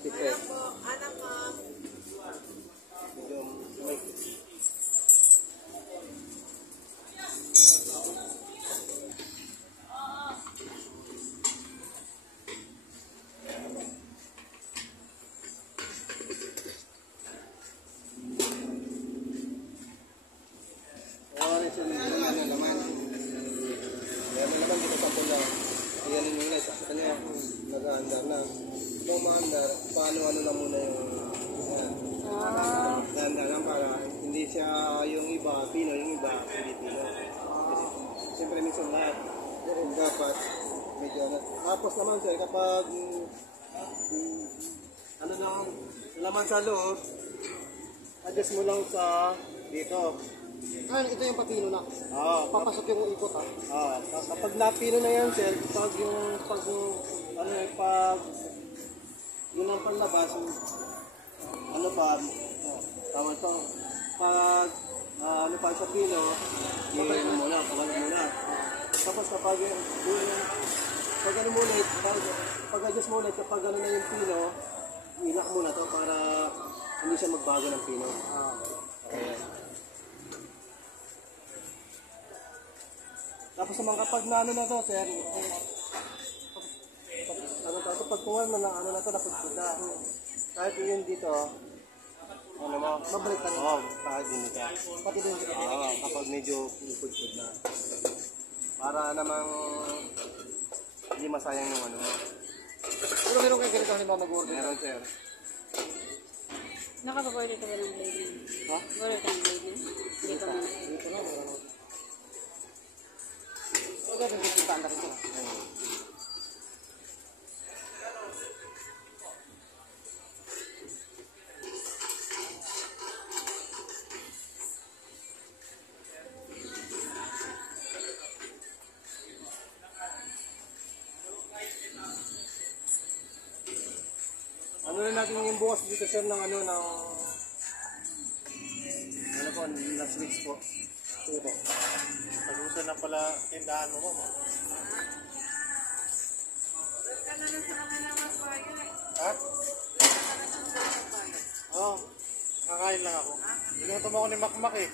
Tipid. Anak ma'am. Medyo may... Orange yung laman. Kaya may laman dito sa pula. Iyanin mo guys. Ito niya. Nag-aandar na. Ito umaandar. Paano-ano lang muna yung... Nag-aandar lang para hindi siya yung iba Pino, yung iba Pilipino. Kasi siyempre minsan lahat. Dapat medyo na. Tapos naman sir, kapag ano lang, laman sa loob, adjust mo lang sa dito. Ito yung papino na. Papasok yung ikot ha. Kapag napino na yan sir, pag yun ang panlabas, ano pa, tama ito, pag ano pa sa pino, i-ano muna, pagano muna. Tapos kapag ano muna, pag adjust muna, kapag ano na yung pino, ilak muna to para hindi siya magbago ng pino. Okay. Tapos naman kapag na ano na to, sir, kapag kuha na ano na to, napagpuda. Kahit yun dito, ano mo, mabalik ka rin. Kahit din ito. Pati din ito. Kapag medyo pupud-pud na. Para namang hindi masayang yung ano mo. Pero meron kayo ganito halimbawa mag-order? Meron, sir. Nakapag-order ka ba ng blade niya? Ha? Order ka ng blade niya? Dito na. Dito na, meron. Ito, nagkikitaan na rin ito. Ano na natin yung bukas dito sir ng ano po, last weeks po. Ito po. Pag-usan na pala tindahan mo mo. Ha? Oo. Kakain lang ako. Inutom ako ni Makmak eh.